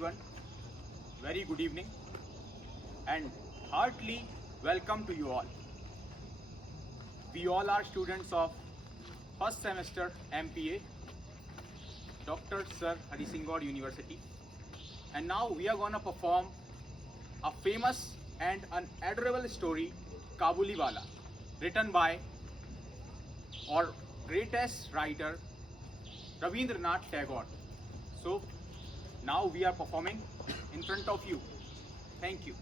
everyone, very good evening and heartily welcome to you all. We all are students of first semester MPA, Dr. Sir Hari Singh Gaur University, and now we are going to perform a famous and an adorable story, Kabuliwala, written by our greatest writer Rabindranath Tagore. So now we are performing in front of you. Thank you.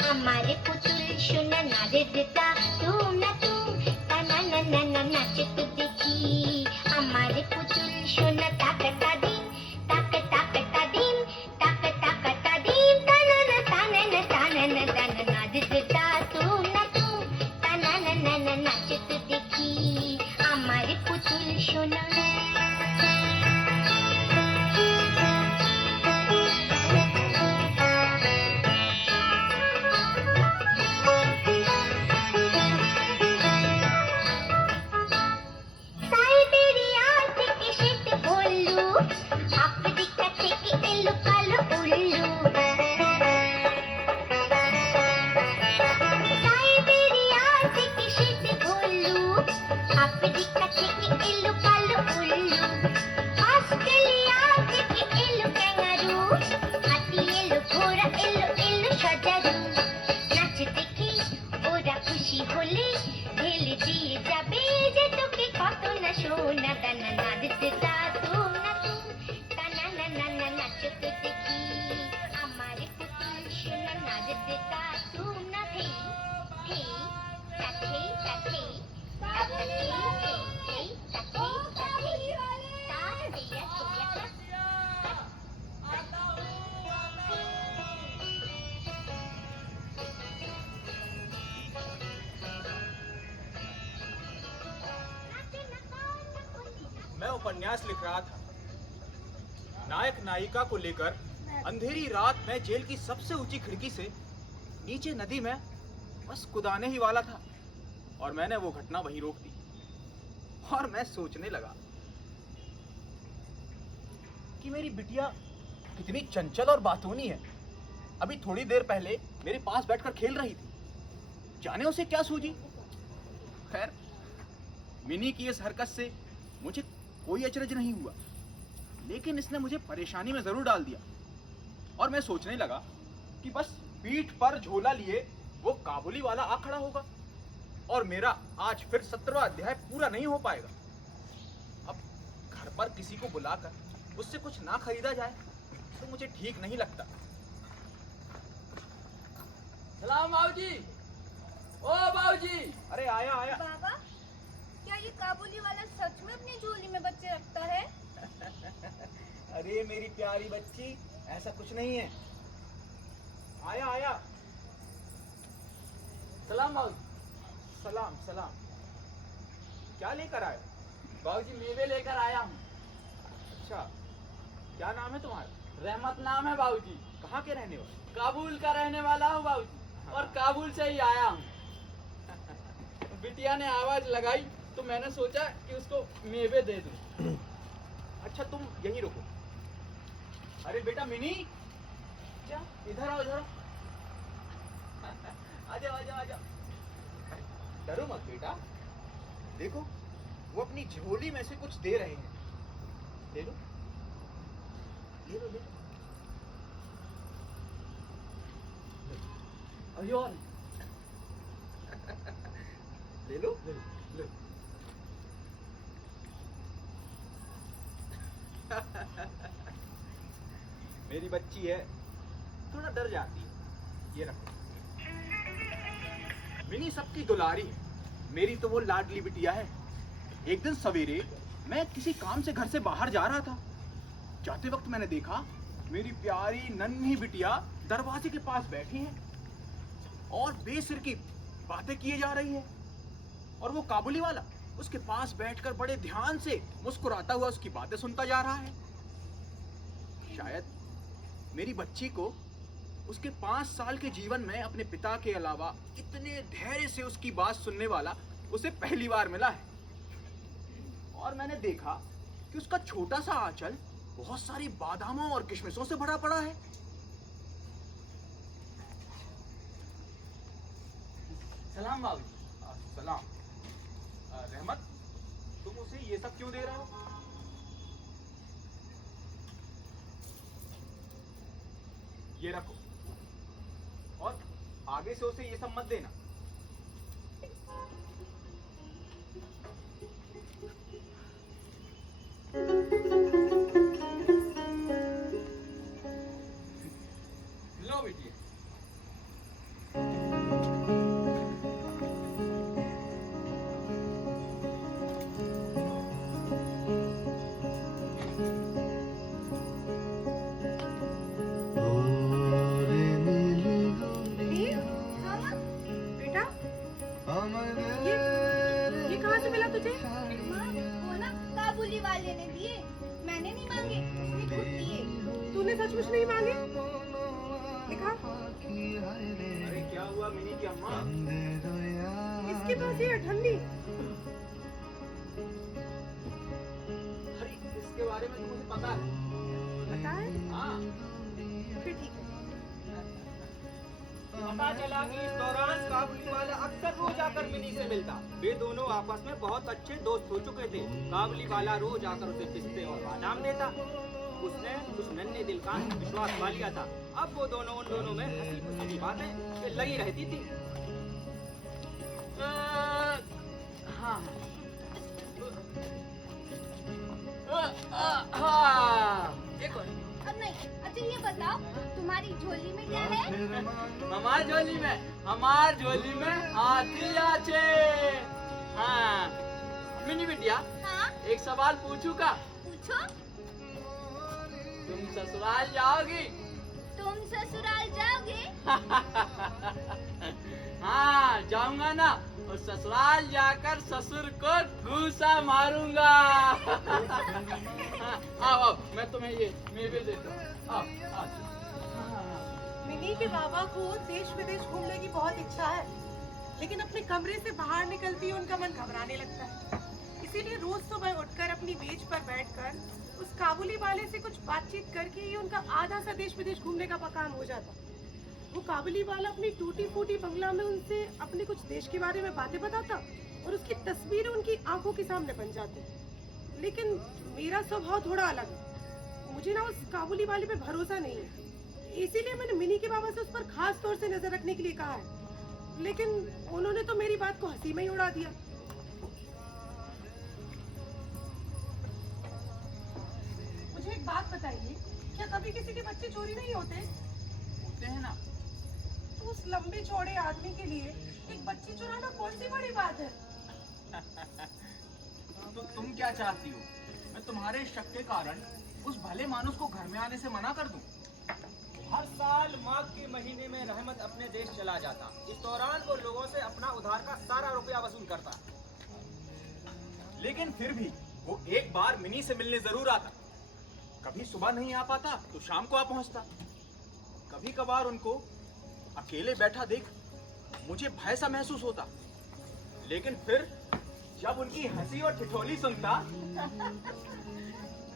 हमारे पुतुल सुना नाचता तू न तू तना नाचत देखी हमारे पुतुल सुना ताकता दिन ताकता दिन ताकता दिन तना नाचता तू न तू तना नाचत देखी हमारे पुतुल सुना मैं उपन्यास लिख रहा था। नायक नायिका को लेकर अंधेरी रात में जेल की सबसे ऊंची खिड़की से नीचे नदी में बस कूदाने ही वाला था और मैंने वो घटना वहीं रोक दी और मैं सोचने लगा कि मेरी बिटिया कितनी चंचल और बातूनी है। अभी थोड़ी देर पहले मेरे पास बैठकर खेल रही थी, जाने उसे क्या सूझी। खैर, मिनी की इस हरकत से मुझे कोई अचरज नहीं हुआ, लेकिन इसने मुझे परेशानी में जरूर डाल दिया और मैं सोचने लगा कि बस पीठ पर झोला लिए वो काबुलीवाला आ खड़ा होगा और मेरा आज फिर 17वां अध्याय पूरा नहीं हो पाएगा। अब घर पर किसी को बुलाकर उससे कुछ ना खरीदा जाए तो मुझे ठीक नहीं लगता। सलाम बाबूजी। ओ बाबूजी। अरे आया आया। बाबा, क्या ये काबुलीवाला सच में अपनी झोली में बच्चे रखता है? अरे मेरी प्यारी बच्ची, ऐसा कुछ नहीं है। आया आया। सलाम बाबूजी। सलाम सलाम। क्या लेकर आए? बाबूजी मेवे लेकर आया हूँ। अच्छा, क्या नाम है तुम्हारा? रहमत नाम है बाबूजी। कहाँ के रहने वाले? काबुल का रहने वाला हूँ बाबूजी। हाँ। और काबुल से ही आया हूँ। बिटिया ने आवाज लगाई तो मैंने सोचा कि उसको मेवे दे दूं। अच्छा, तुम यहीं रुको। अरे बेटा मिनी, क्या इधर आओ इधर आओ। आ जाओ आ जाओ आ जाओ। डरो मत बेटा, देखो वो अपनी झोली में से कुछ दे रहे हैं। ले लो ले लो ले लो। अभी और ले लो ले लो। मेरी बच्ची है, थोड़ा डर जाती है। ये रखो। मिनी सबकी दुलारी है, मेरी तो वो लाडली बिटिया है। एक दिन सवेरे मैं किसी काम से घर से बाहर जा रहा था। जाते वक्त मैंने देखा मेरी प्यारी नन्ही बिटिया दरवाजे के पास बैठी है और बेसिर की बातें किए जा रही है, और वो काबुली वाला उसके पास बैठकर बड़े ध्यान से मुस्कुराता हुआ उसकी बातें सुनता जा रहा है। शायद मेरी बच्ची को उसके 5 साल के जीवन में अपने पिता के अलावा इतने धैर्य से उसकी बात सुनने वाला उसे पहली बार मिला है। और मैंने देखा कि उसका छोटा सा आंचल बहुत सारी बादामों और किशमिशों से भरा पड़ा है। सलाम बाबूजी। सलाम। रहमत, तुम उसे ये सब क्यों दे रहे हो? ये रखो, और आगे से उसे ये सब मत देना। लो बेटी। बेटा, ये कहाँ से मिला तुझे? माँ, वो ना काबुली वाले ने दिए, मैंने नहीं मांगे, उसने खुद दिए। तूने सचमुच नहीं मांगे? दिखा, अरे क्या हुआ मिनी की अम्मा? इसके पास ये ठंडी। अरे इसके बारे में तो मुझे पता है। पता है? हाँ, फिर ठीक है। पता चला कि इस दौरान काबुली वाला अक्सर रोज आकर मिनी से मिलता। वे दोनों आपस में बहुत अच्छे दोस्त हो चुके थे। काबुली वाला रोज आकर उसे पिस्ते और बादाम देता। उसने उस नन्हे दिल का विश्वास पा लिया था। अब वो दोनों उन दोनों में हंसी खुशी की बातें लगी रहती थी। हाँ देखो, अब नहीं, अच्छा ये बताओ, तुम्हारी झोली में क्या है? हमार झोली में हाथी आछे। हाँ मिनी बिटिया, हाँ, एक सवाल पूछू का? पूछो। तुम ससुराल जाओगी? तुम ससुराल जाओगे? हाँ जाऊंगा ना, और ससुराल जाकर ससुर को घूसा मारूंगा। आओ मैं तुम्हें ये मेवे देता हूँ। आओ। मिनी के बाबा को देश विदेश घूमने की बहुत इच्छा है, लेकिन अपने कमरे से बाहर निकलती ही उनका मन घबराने लगता है। इसीलिए रोज सुबह उठकर अपनी मेज पर बैठकर उस काबुली वाले से कुछ बातचीत करके ही उनका आधा सा देश विदेश घूमने का काम हो जाता। वो काबुली वाला अपनी टूटी फूटी बंगला में उनसे अपने कुछ देश के बारे में बातें बताता और उसकी तस्वीरें उनकी आंखों के सामने बन जाती। लेकिन मेरा स्वभाव थोड़ा अलग है, मुझे ना उस काबुली वाले पे भरोसा नहीं है। इसीलिए मैंने मिनी के बाबा से उस पर खास तौर से नजर रखने के लिए कहा है, लेकिन उन्होंने तो मेरी बात को हंसी में ही उड़ा दिया। मुझे एक बात बताइए, क्या कभी किसी के बच्चे चोरी नहीं होते? होते हैं ना। तो उस लंबे चौड़े आदमी के लिए एक बच्ची चुराना कौन सी बड़ी बात है? तो तुम क्या चाहती हो, मैं तुम्हारे शक के कारण उस भले मानुस को घर में आने से मना कर दूं? हर साल माघ के महीने में रहमत अपने देश चला जाता। इस दौरान वो लोगों से अपना उधार का सारा रुपया वसूल करता। लेकिन फिर भी वो एक बार मिनी से मिलने जरूर आता। कभी सुबह नहीं आ पाता तो शाम को आ पहुंचता। कभी कभार उनको अकेले बैठा देख मुझे भय सा महसूस होता, लेकिन फिर जब उनकी हंसी और ठिठोली सुनता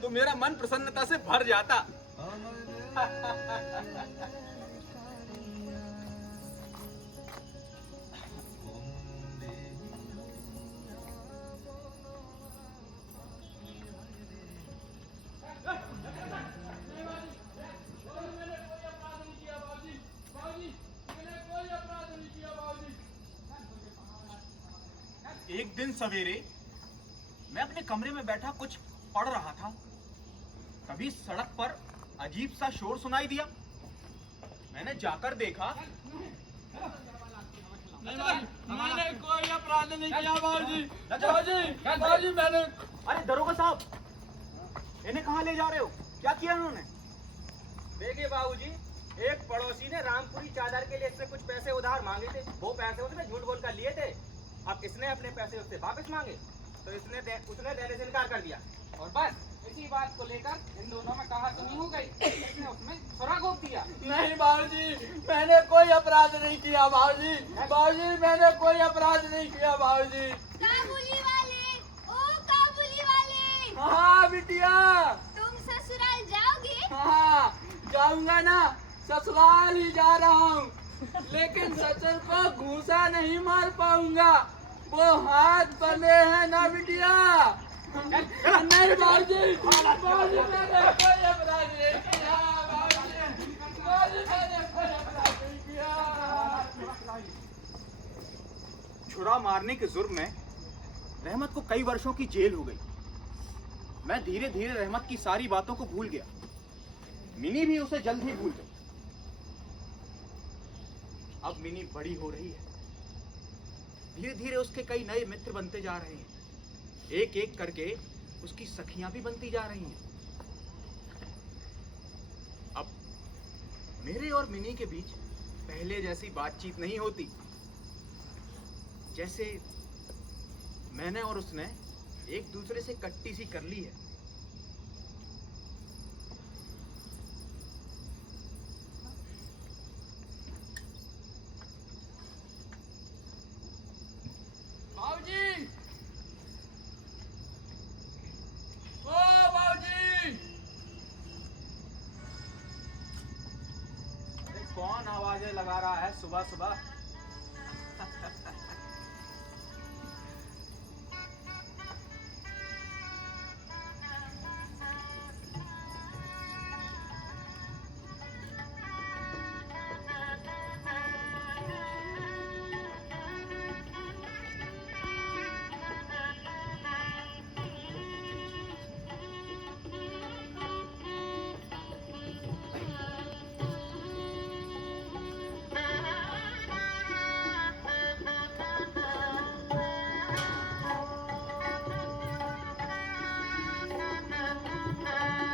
तो मेरा मन प्रसन्नता से भर जाता। एक दिन सवेरे मैं अपने कमरे में बैठा कुछ पढ़ रहा था, तभी सड़क पर अजीब सा शोर सुनाई दिया। मैंने जाकर देखा। मैंने कोई अपराध नहीं किया बाबूजी। बाबूजी मैंने अरे दरोगा साहब, इन्हें कहाँ ले जा रहे हो? क्या किया इन्होंने? देखिए बाबूजी, एक पड़ोसी ने रामपुरी चादर के लिए इससे कुछ पैसे उधार मांगे थे। वो पैसे उसने झूठ बोल कर लिए थे। अब इसने अपने पैसे उससे वापस मांगे तो उसने देने से इनकार कर दिया। और बस इसी बात को लेकर इन दोनों में कहासुनी हो गई। इसने उसमें छुरा घोंप दिया। नहीं बाबूजी, मैंने कोई अपराध नहीं किया बाबूजी। बाबूजी मैंने कोई अपराध नहीं किया बाबूजी। काबुली वाले, ओ काबुली वाले, हाँ बिटिया, तुम ससुराल जाओगे? हाँ जाऊंगा ना, ससुराल ही जा रहा हूँ, लेकिन ससुर को घूसा नहीं मार पाऊंगा, वो हाथ बंधे हैं ना बिटिया। नहीं बाबूजी, बाबूजी मैंने कोई अपराध नहीं किया बाबूजी, बाबूजी मैंने कोई अपराध नहीं किया। छुरा मारने के जुर्म में रहमत को कई वर्षों की जेल हो गई। मैं धीरे धीरे रहमत की सारी बातों को भूल गया। मिनी भी उसे जल्द ही भूल गई। अब मिनी बड़ी हो रही है। धीरे धीरे उसके कई नए मित्र बनते जा रहे हैं। एक एक करके उसकी सखियां भी बनती जा रही हैं। अब मेरे और मिनी के बीच पहले जैसी बातचीत नहीं होती। जैसे मैंने और उसने एक दूसरे से कट्टी सी कर ली है। बाबूजी, ओ बाबूजी, अरे कौन आवाजें लगा रहा है सुबह सुबह?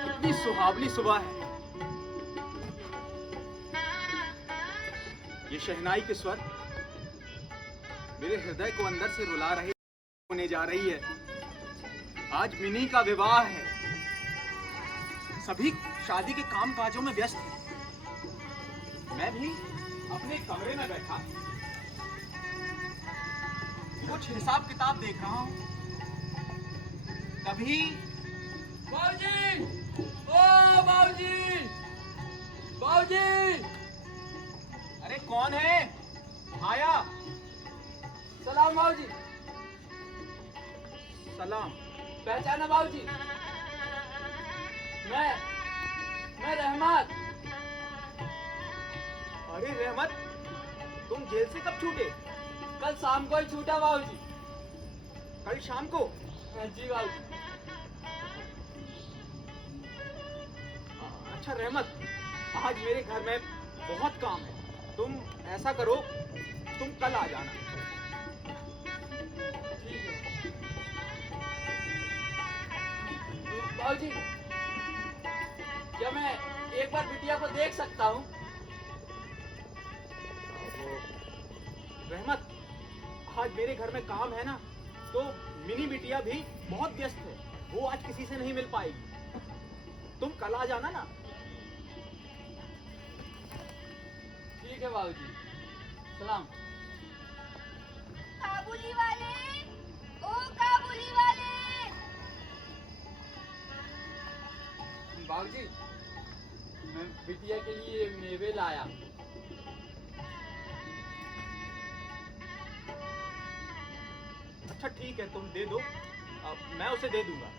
कितनी सुहावनी सुबह है। ये शहनाई के स्वर मेरे हृदय को अंदर से रुला रहे होने जा रही है। आज मिनी का विवाह है। सभी शादी के काम काजों में व्यस्त हैं। मैं भी अपने कमरे में बैठा कुछ हिसाब किताब देख रहा हूं। तभी बाबूजी, ओ बाबूजी, बाबूजी, अरे कौन है? आया। सलाम बाबूजी। सलाम। पहचाना बाबूजी? मैं रहमत। अरे रहमत, तुम जेल से कब छूटे? कल शाम को ही छूटा बाबूजी। कल शाम को? जी बाबूजी। अच्छा रहमत, आज मेरे घर में बहुत काम है। तुम ऐसा करो, तुम कल आ जाना। ठीक है बाबूजी, क्या मैं एक बार बिटिया को देख सकता हूँ? रहमत, आज मेरे घर में काम है ना, तो मिनी बिटिया भी बहुत व्यस्त है। वो आज किसी से नहीं मिल पाएगी। तुम कल आ जाना ना। ठीक है बाबूजी, सलाम। काबुली वाले, ओ काबुली वाले, बाबूजी, मैं बिटिया के लिए मेवे लाया। अच्छा ठीक है, तुम दे दो। मैं उसे दे दूंगा।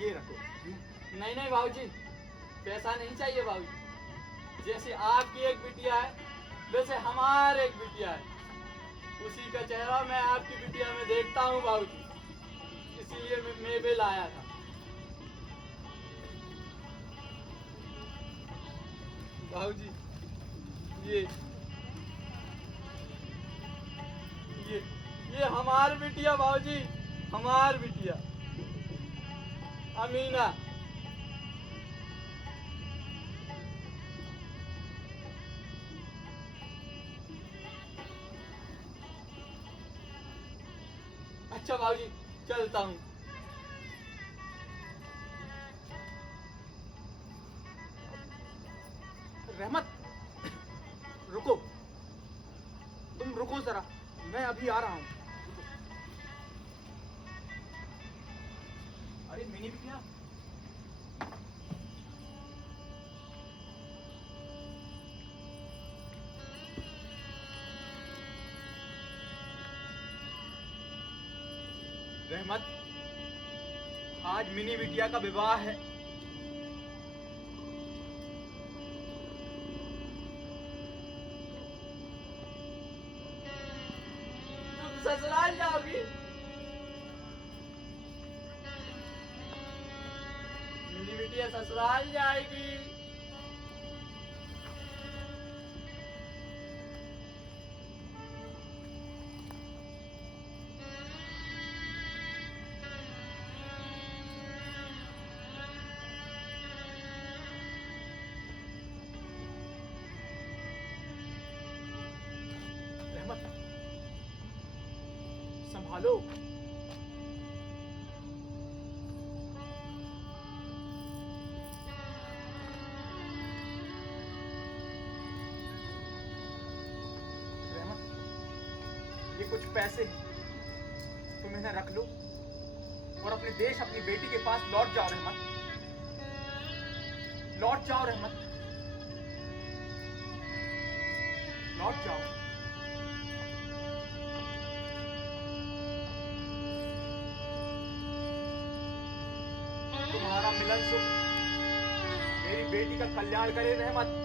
ये रखो। नहीं नहीं बाबूजी, पैसा नहीं चाहिए बाबूजी। जैसे आपकी एक बिटिया है, वैसे हमारे एक बिटिया है। उसी का चेहरा मैं आपकी बिटिया में देखता हूँ बाबूजी, इसीलिए मैं मेवे लाया था। बाबूजी, ये हमार बिटिया भाजी, हमार बिटिया अमीना। अच्छा भाजी, चलता हूँ। रहमत, रुको, तुम रुको जरा, मैं अभी आ रहा हूँ। अरे मिनी बिटिया, रहमत, आज मिनी बिटिया का विवाह है। तुम ससुराल जाओगी? मेरी बिटिया ससुराल जाएगी। रहमत, संभालो। रहमत, ये कुछ पैसे हैं, तुम इन्हें रख लो और अपने देश, अपनी बेटी के पास लौट जाओ। रहमत, लौट जाओ। रहमत, लौट जाओ। तुम्हारा मिलन सुख मेरी बेटी का कल्याण करे। रहमत,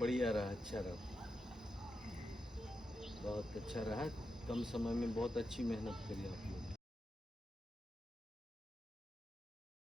बढ़िया रहा, अच्छा रहा, बहुत अच्छा रहा। कम समय में बहुत अच्छी मेहनत करी आप लोग।